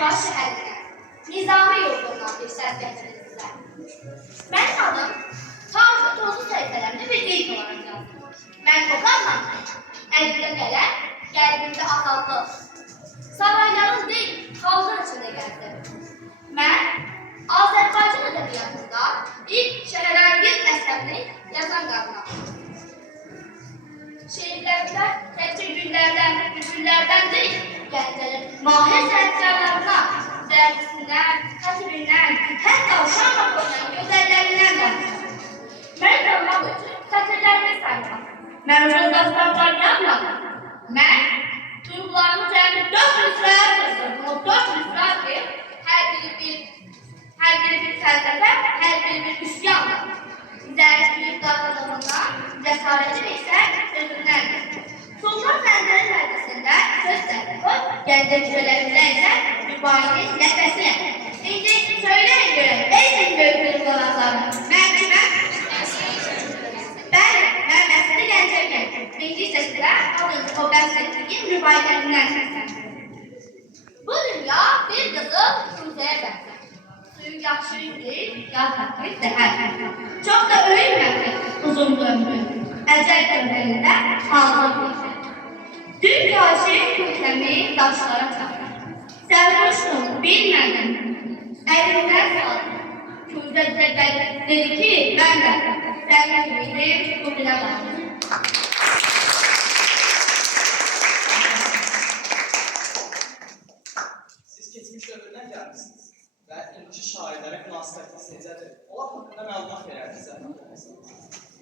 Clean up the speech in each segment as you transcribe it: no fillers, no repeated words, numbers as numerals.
Şuşa şəhərinə, Nizami yurdundan bir səs gətirir sizə. Mənim adım Tanrı tozlu səhifələrimdə bir qeyd olaraq yazdım. Mən Qoqanla, əlimdə qələm, qəlbimdə azadlıq. Sarayların deyil, xalqın içində gəldim. Mən Azərbaycan ədəbiyyatında ilk şəhərəngiz əsərini yazan qadınam. Şeirlərimdə təkcə güllərdən, bülbüllərdən deyil, gənclərin mahir sənətkarlarına, dərdisindən, xətibindən, hətta uşaq qoyulan gözəllərindən danışır. Mən tanımaq üçün xətirlərimi sayıram. Mən uzun dastanlar yazmadım. Mən duyğularımı cəmi 400 sıraya sığdırdım. O 400 sıra ki, hər biri bir fəlsəfə, hər biri bir üsyandır. İzəriz büyük qazanımından, cəsarətin isə sözündəndir. Sultan Səndərin məclisində söz səhvı, gəncə küçələrimizdə isə mübahirin nəfəsinə. İndi söyləyin görək, ey siz böyükleri qonaqları, mən kiməm? Bəli, mən məsələ gəncəmiyəm. İndi isə sizə alınca o bəsətliyin mübahilərindən səsləndirir. Bu dünya bir qızıl kuzeye bənzər. Suyu yaxşı indir, yaz hafif zəhər. Çox da öyünmədi uzun ömrü. Əcəl ömrlərində ağzı bir. Dün yaşayın kökləmi daşlara çatır. Sərhoşum, bilmədim. Əlimdən saldım. Kuzə dedi ki, mən də sənin kimiydim, bu bilə qaldım. Siz keçmiş dövrdən gəlmişsiniz və indiki şairlərə münasibətiniz necədir? Onlar haqqında məlumat verərdinizsə.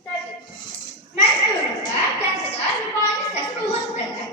Təbii. Mən ömrümdə, gəncədə mübahisə səsi ruhu istədim.